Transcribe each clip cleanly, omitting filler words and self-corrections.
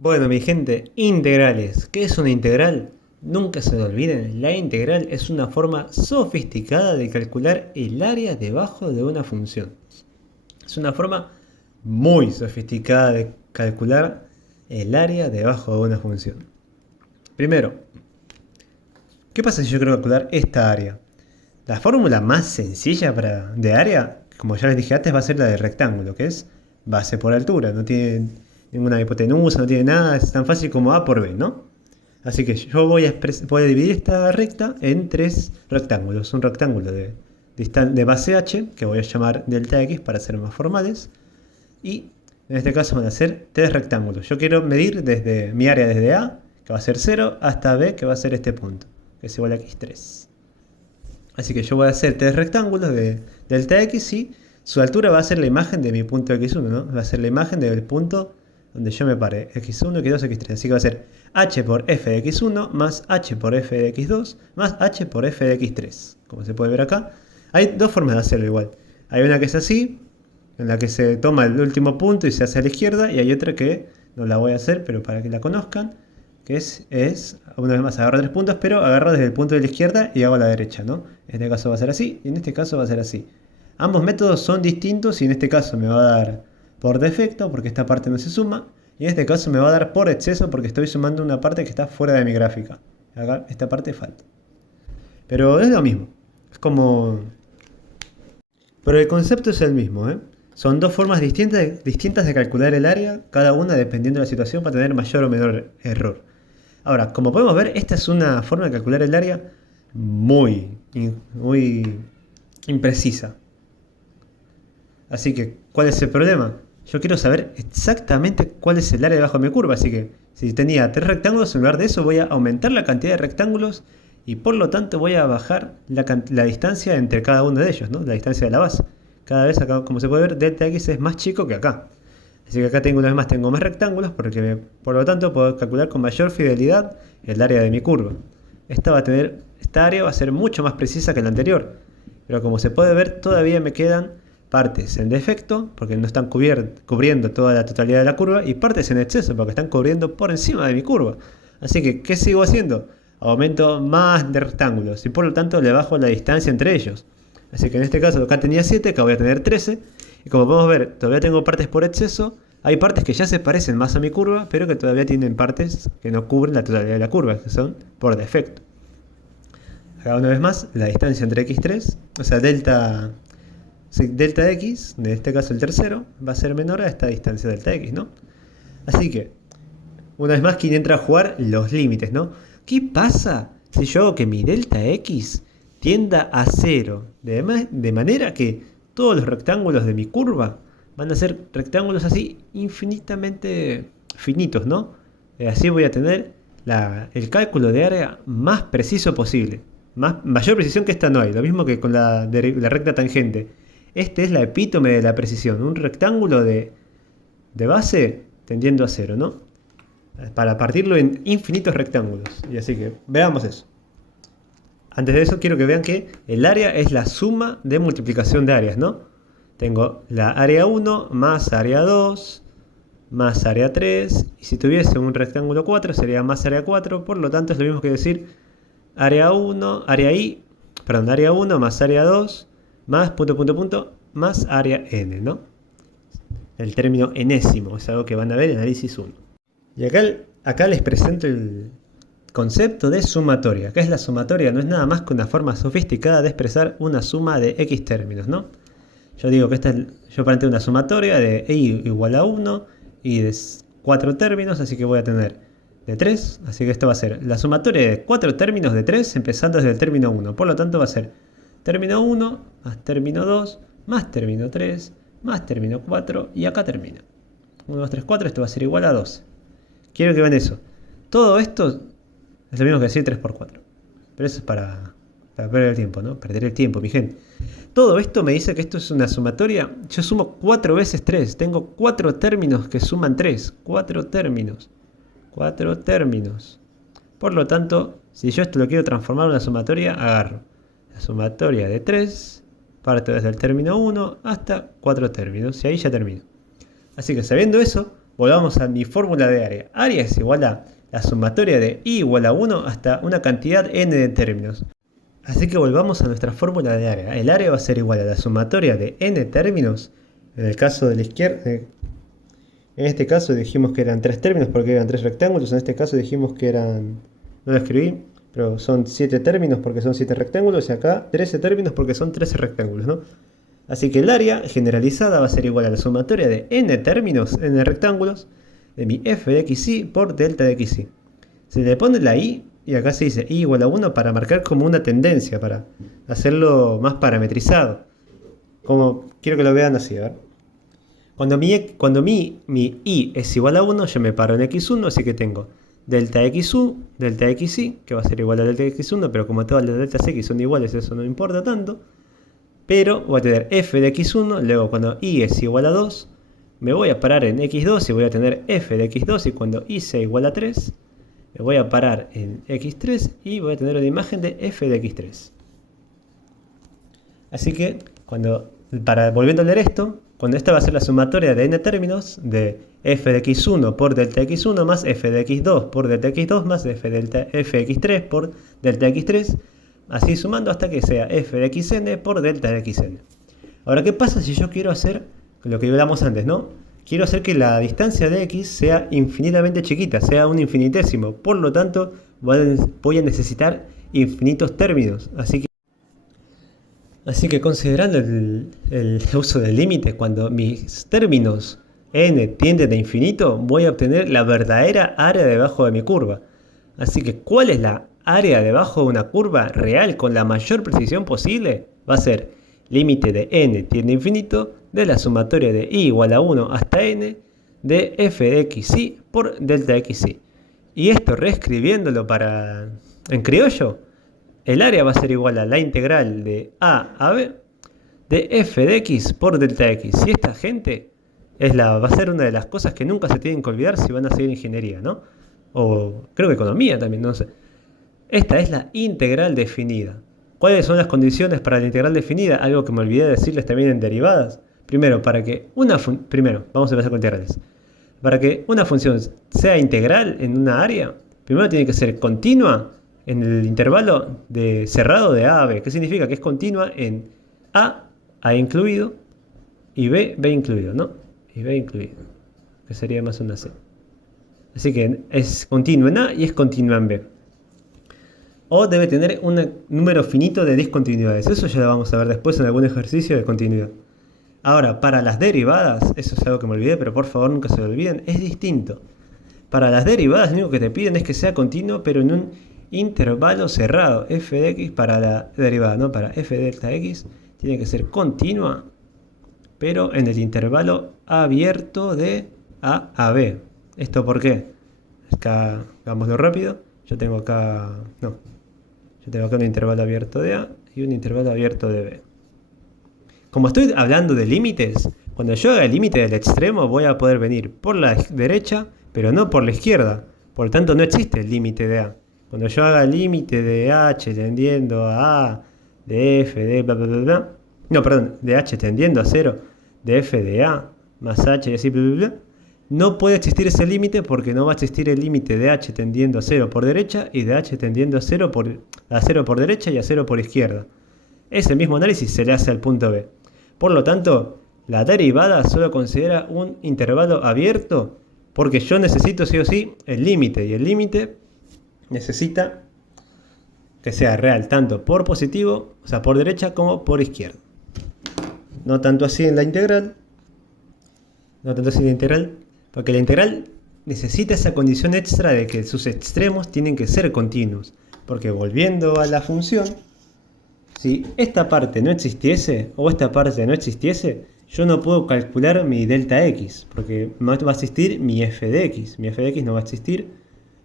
Bueno, mi gente, integrales. ¿Qué es una integral? Nunca se lo olviden, la integral es una forma sofisticada de calcular el área debajo de una función. Es una forma muy sofisticada de calcular el área debajo de una función. Primero, ¿qué pasa si yo quiero calcular esta área? La fórmula más sencilla de área, como ya les dije antes, va a ser la del rectángulo, que es base por altura. No tiene ninguna hipotenusa, no tiene nada, es tan fácil como A por B, ¿no? Así que yo voy a dividir esta recta en tres rectángulos. Un rectángulo de base h, que voy a llamar delta x para ser más formales. Y en este caso van a ser tres rectángulos. Yo quiero medir desde mi área desde A, que va a ser 0, hasta B, que va a ser este punto, que es igual a x3. Así que yo voy a hacer tres rectángulos de delta x y su altura va a ser la imagen de mi punto x1, ¿no? Va a ser la imagen del punto donde yo me pare, x1, x2, x3. Así que va a ser h por f de x1 más h por f de x2 más h por f de x3. Como se puede ver acá. Hay dos formas de hacerlo igual. Hay una que es así, en la que se toma el último punto y se hace a la izquierda. Y hay otra que no la voy a hacer, pero para que la conozcan, que es una vez más agarro tres puntos, pero agarro desde el punto de la izquierda y hago a la derecha, ¿no? En este caso va a ser así y en este caso va a ser así. Ambos métodos son distintos y en este caso me va a dar por defecto porque esta parte no se suma y en este caso me va a dar por exceso porque estoy sumando una parte que está fuera de mi gráfica. Acá esta parte falta. Pero es lo mismo. Es como... Pero el concepto es el mismo, ¿eh? Son dos formas distintas de calcular el área, cada una dependiendo de la situación para tener mayor o menor error. Ahora, como podemos ver, esta es una forma de calcular el área muy imprecisa. Así que, ¿cuál es el problema? Yo quiero saber exactamente cuál es el área debajo de mi curva, así que si tenía tres rectángulos, en lugar de eso voy a aumentar la cantidad de rectángulos y por lo tanto voy a bajar la distancia entre cada uno de ellos, ¿no? La distancia de la base. Cada vez acá, como se puede ver, delta x es más chico que acá. Así que acá tengo una vez más tengo más rectángulos, porque por lo tanto puedo calcular con mayor fidelidad el área de mi curva. Esta área va a ser mucho más precisa que la anterior, pero como se puede ver todavía me quedan partes en defecto, porque no están cubriendo toda la totalidad de la curva, y partes en exceso, porque están cubriendo por encima de mi curva. Así que, ¿qué sigo haciendo? Aumento más de rectángulos, y por lo tanto le bajo la distancia entre ellos. Así que en este caso acá tenía 7, acá voy a tener 13, y como podemos ver, todavía tengo partes por exceso. Hay partes que ya se parecen más a mi curva, pero que todavía tienen partes que no cubren la totalidad de la curva, que son por defecto. Acá una vez más, la distancia entre x3, o sea, delta x, en este caso el tercero, va a ser menor a esta distancia delta x, ¿no? Así que, una vez más, quien entra a jugar los límites, ¿no? ¿Qué pasa si yo hago que mi delta x tienda a 0? De manera que todos los rectángulos de mi curva van a ser rectángulos así infinitamente finitos, ¿no? Así voy a tener el cálculo de área más preciso posible. Mayor precisión que esta no hay, lo mismo que con la recta tangente. Este es la epítome de la precisión, un rectángulo de base tendiendo a 0, ¿no? Para partirlo en infinitos rectángulos. Y así que veamos eso. Antes de eso quiero que vean que el área es la suma de multiplicación de áreas, ¿no? Tengo la área 1 más área 2 más área 3. Y si tuviese un rectángulo 4 sería más área 4. Por lo tanto es lo mismo que decir área 1, área 1 más área 2 más más área n, ¿no? El término enésimo es algo que van a ver en análisis 1. Y acá les presento el concepto de sumatoria. ¿Qué es la sumatoria? No es nada más que una forma sofisticada de expresar una suma de x términos, ¿no? Yo digo que yo planteo una sumatoria de i igual a 1 y de 4 términos, así que voy a tener de 3, así que esto va a ser la sumatoria de 4 términos de 3 empezando desde el término 1. Por lo tanto va a ser término 1 más término 2 más término 3 más término 4 y acá termina. 1, 2, 3, 4, esto va a ser igual a 12. Quiero que vean eso. Todo esto es lo mismo que decir 3 por 4. Pero eso es para perder el tiempo, ¿no? Perder el tiempo, mi gente. Todo esto me dice que esto es una sumatoria. Yo sumo 4 veces 3. Tengo 4 términos que suman 3. 4 términos. 4 términos. Por lo tanto, si yo esto lo quiero transformar en una sumatoria, agarro la sumatoria de 3, parto desde el término 1 hasta 4 términos. Y ahí ya termino. Así que sabiendo eso, volvamos a mi fórmula de área. Área es igual a la sumatoria de i igual a 1 hasta una cantidad n de términos. Así que volvamos a nuestra fórmula de área. El área va a ser igual a la sumatoria de n términos. En el caso de la izquierda, en este caso dijimos que eran 3 términos porque eran 3 rectángulos. En este caso dijimos que eran, no lo escribí, pero son 7 términos porque son 7 rectángulos. Y acá 13 términos porque son 13 rectángulos, ¿no? Así que el área generalizada va a ser igual a la sumatoria de n términos, n rectángulos, de mi f de xy por delta de xy. Se le pone la i, y acá se dice i igual a 1 para marcar como una tendencia, para hacerlo más parametrizado. Como quiero que lo vean así, a ver. Cuando mi i es igual a 1, yo me paro en x1, así que tengo delta xu, delta xy, que va a ser igual a delta x1, pero como todas las deltas x son iguales, eso no importa tanto. Pero voy a tener f de x1, luego cuando i es igual a 2, me voy a parar en x2 y voy a tener f de x2, y cuando i sea igual a 3, me voy a parar en x3 y voy a tener una imagen de f de x3. Así que, volviendo a leer esto, cuando esta va a ser la sumatoria de n términos de f de x1 por delta x1 más f de x2 por delta x2 más f de x3 por delta x3, así sumando hasta que sea f de xn por delta de xn. Ahora, ¿qué pasa si yo quiero hacer lo que hablamos antes, ¿no? Quiero hacer que la distancia de x sea infinitamente chiquita, sea un infinitésimo. Por lo tanto, voy a necesitar infinitos términos. Así que considerando el uso del límite, cuando mis términos n tienden a infinito, voy a obtener la verdadera área debajo de mi curva. Así que, ¿cuál es la área debajo de una curva real con la mayor precisión posible? Va a ser límite de n tiende a infinito de la sumatoria de i igual a 1 hasta n de f de xy por delta xy. Y esto reescribiéndolo en criollo, el área va a ser igual a la integral de a b de f de x por delta x. Y esta gente va a ser una de las cosas que nunca se tienen que olvidar si van a seguir ingeniería, ¿no? O creo que economía también, no sé. Esta es la integral definida. ¿Cuáles son las condiciones para la integral definida? Algo que me olvidé de decirles también en derivadas. Primero, vamos a empezar con integrales. Para que una función sea integral en una área, primero tiene que ser continua en el intervalo cerrado de a a b. ¿Qué significa? Que es continua en a incluido, y b incluido, ¿no? Y b incluido, que sería más una c. Así que es continua en a y es continua en b. O debe tener un número finito de discontinuidades. Eso ya lo vamos a ver después en algún ejercicio de continuidad. Ahora, para las derivadas, eso es algo que me olvidé, pero por favor nunca se lo olviden, es distinto. Para las derivadas, lo único que te piden es que sea continuo, pero en un intervalo cerrado. F de x para la derivada, ¿no? Para f de delta x tiene que ser continua, pero en el intervalo abierto de a a b. ¿Esto por qué? Acá, hagámoslo rápido. Yo tengo acá un intervalo abierto de a y un intervalo abierto de b. Como estoy hablando de límites, cuando yo haga el límite del extremo voy a poder venir por la derecha, pero no por la izquierda. Por lo tanto, no existe el límite de a. Cuando yo haga el límite de h tendiendo a de f de bla bla bla bla, no, perdón, de h tendiendo a 0, de f de a más h y así bla bla bla, no puede existir ese límite porque no va a existir el límite de h tendiendo a 0 por derecha y de h tendiendo a 0 por derecha y a 0 por izquierda. Ese mismo análisis se le hace al punto B. Por lo tanto, la derivada solo considera un intervalo abierto porque yo necesito sí o sí el límite, y el límite necesita que sea real tanto por positivo, o sea por derecha, como por izquierda. No tanto así en la integral, porque la integral necesita esa condición extra de que sus extremos tienen que ser continuos. Porque volviendo a la función, si esta parte no existiese o esta parte no existiese, yo no puedo calcular mi delta x, porque no va a existir mi f de x. Mi f de x no va a existir,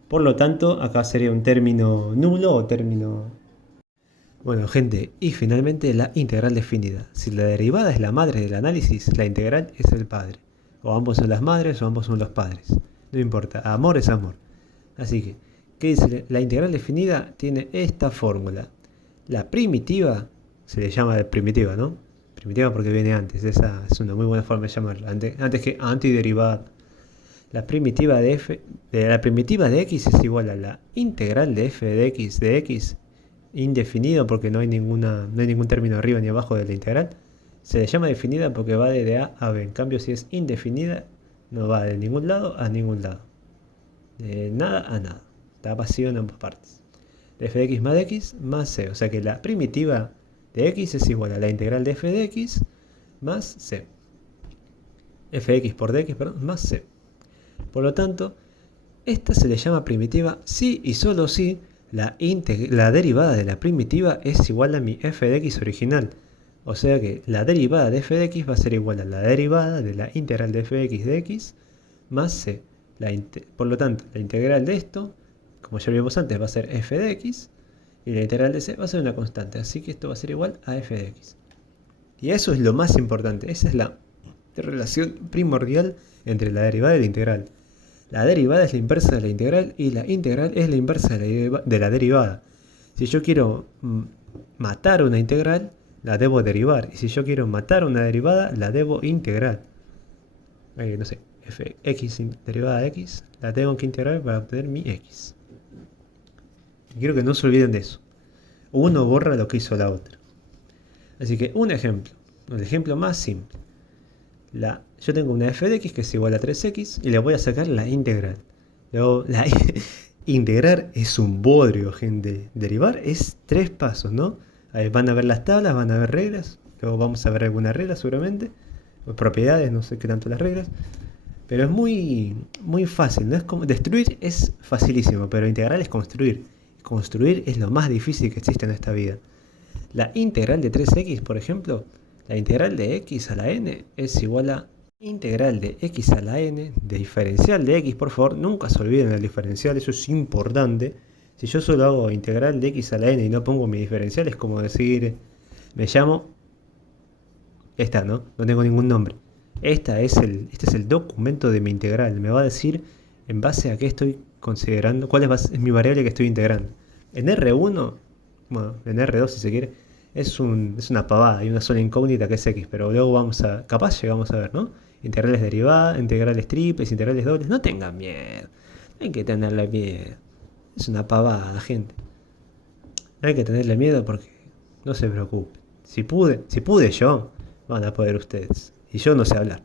por lo tanto acá sería un término nulo o término... Bueno, gente, y finalmente la integral definida. Si la derivada es la madre del análisis, la integral es el padre. O ambos son las madres o ambos son los padres. No importa, amor es amor. Así que, ¿qué dice? La integral definida tiene esta fórmula. La primitiva, se le llama de primitiva, ¿no? Primitiva porque viene antes, esa es una muy buena forma de llamarla, antes que antiderivada. la primitiva la primitiva de x es igual a la integral de f de x indefinido porque no hay ningún término arriba ni abajo de la integral. Se le llama definida porque va de a a b. En cambio, si es indefinida, no va de ningún lado a ningún lado. De nada a nada. Está vacío en ambas partes. De f de x más c. O sea que la primitiva de x es igual a la integral de f de x más c. F de x por dx, perdón, más c. Por lo tanto, esta se le llama primitiva si y solo si la derivada de la primitiva es igual a mi f de x original. O sea que la derivada de f de x va a ser igual a la derivada de la integral de f de x más c. Por lo tanto, la integral de esto, como ya vimos antes, va a ser f de x y la integral de c va a ser una constante. Así que esto va a ser igual a f de x. Y eso es lo más importante. Esa es la relación primordial entre la derivada y la integral. La derivada es la inversa de la integral y la integral es la inversa de la derivada. Si yo quiero matar una integral, la debo derivar. Y si yo quiero matar una derivada, la debo integrar. No sé, fx derivada de x, la tengo que integrar para obtener mi x. Y quiero que no se olviden de eso. Uno borra lo que hizo la otra. Así que un ejemplo más simple. Yo tengo una f de x que es igual a 3x y le voy a sacar la integral. Luego, integrar es un bodrio, gente. Derivar es 3 pasos, ¿no? Ahí van a ver las tablas, van a ver reglas. Luego vamos a ver algunas reglas seguramente. O propiedades, no sé qué tanto las reglas. Pero es muy fácil, ¿no? Es como destruir es facilísimo, pero integrar es construir. Construir es lo más difícil que existe en esta vida. La integral de 3x, por ejemplo, la integral de x a la n es igual a integral de x a la n de diferencial de x. Por favor, nunca se olviden del diferencial, eso es importante. Si yo solo hago integral de x a la n y no pongo mi diferencial, es como decir, me llamo, esta, ¿no? No tengo ningún nombre. Este es el documento de mi integral. Me va a decir en base a qué estoy considerando, cuál es mi variable que estoy integrando. En R1, bueno, en R2 si se quiere, es una pavada, hay una sola incógnita que es x, pero luego capaz llegamos a ver, ¿no? Integrales derivadas, integrales triples, integrales dobles. No tengan miedo, no hay que tenerle miedo. Es una pavada, gente. No hay que tenerle miedo porque no se preocupen. Si pude yo, van a poder ustedes. Y yo no sé hablar.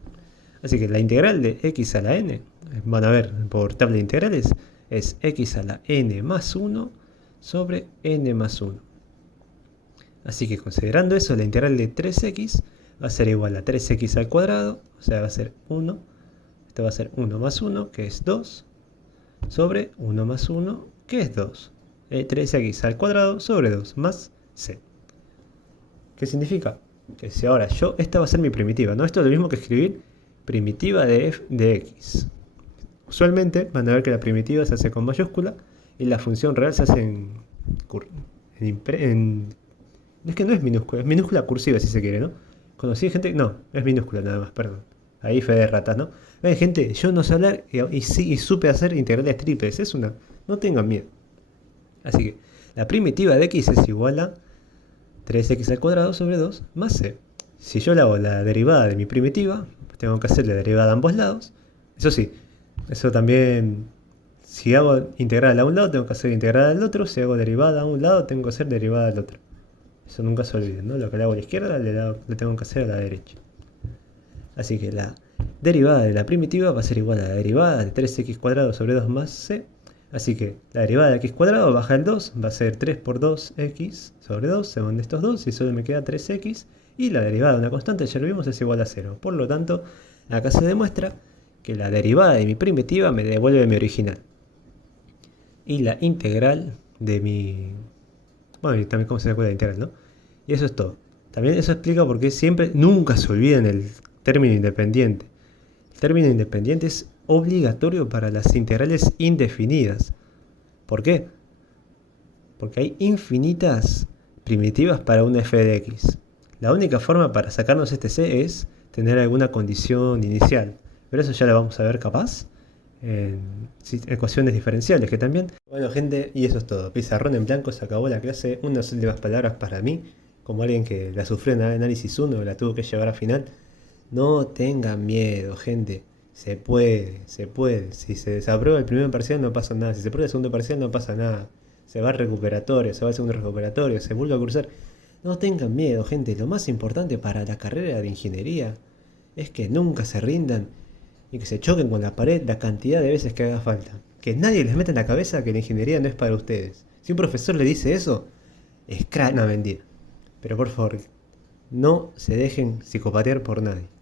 Así que la integral de x a la n, van a ver por tabla de integrales, es x a la n más 1 sobre n más 1. Así que considerando eso, la integral de 3x va a ser igual a 3x al cuadrado, o sea, va a ser 1. Esto va a ser 1 más 1, que es 2, sobre 1 más 1, que es 2. 3x al cuadrado sobre 2 más c. ¿Qué significa? Que si ahora esta va a ser mi primitiva, ¿no? Esto es lo mismo que escribir primitiva de f de x. Usualmente van a ver que la primitiva se hace con mayúscula y la función real se hace es que no es minúscula, es minúscula cursiva si se quiere, ¿no? Conocí gente, no, es minúscula nada más, perdón. Ahí fe de ratas, ¿no? Gente, yo no sé hablar y supe hacer integrales triples, no tengan miedo. Así que la primitiva de x es igual a 3x al cuadrado sobre 2 más c. Si yo le hago la derivada de mi primitiva, tengo que hacer la derivada a ambos lados. Eso sí, eso también, si hago integral a un lado, tengo que hacer integral al otro. Si hago derivada a un lado, tengo que hacer derivada al otro. Eso nunca se olviden, ¿no? Lo que le hago a la izquierda, le tengo que hacer a la derecha. Así que la derivada de la primitiva va a ser igual a la derivada de 3x cuadrado sobre 2 más c. Así que la derivada de x cuadrado baja el 2, va a ser 3 por 2x sobre 2, se van estos dos y solo me queda 3x. Y la derivada de una constante, ya lo vimos, es igual a 0. Por lo tanto, acá se demuestra que la derivada de mi primitiva me devuelve mi original. Y la integral de mi... Bueno, y también cómo se calcula la integral, ¿no? Y eso es todo. También eso explica por qué nunca se olviden el término independiente. El término independiente es obligatorio para las integrales indefinidas. ¿Por qué? Porque hay infinitas primitivas para una f de x. La única forma para sacarnos este c es tener alguna condición inicial. Pero eso ya lo vamos a ver capaz en ecuaciones diferenciales que también. Bueno gente, y eso es todo. Pizarrón en blanco, se acabó la clase. Unas últimas palabras para mí, como alguien que la sufrió en análisis 1 y la tuvo que llevar a final. No tengan miedo, gente. Se puede, se puede. Si se desaprueba el primer parcial no pasa nada. Si se aprueba el segundo parcial no pasa nada. Se va al recuperatorio, se va al segundo recuperatorio, se vuelve a cursar. No tengan miedo, gente. Lo más importante para la carrera de ingeniería es que nunca se rindan y que se choquen con la pared la cantidad de veces que haga falta. Que nadie les meta en la cabeza que la ingeniería no es para ustedes. Si un profesor le dice eso, es una mentira. Pero por favor, no se dejen psicopatear por nadie.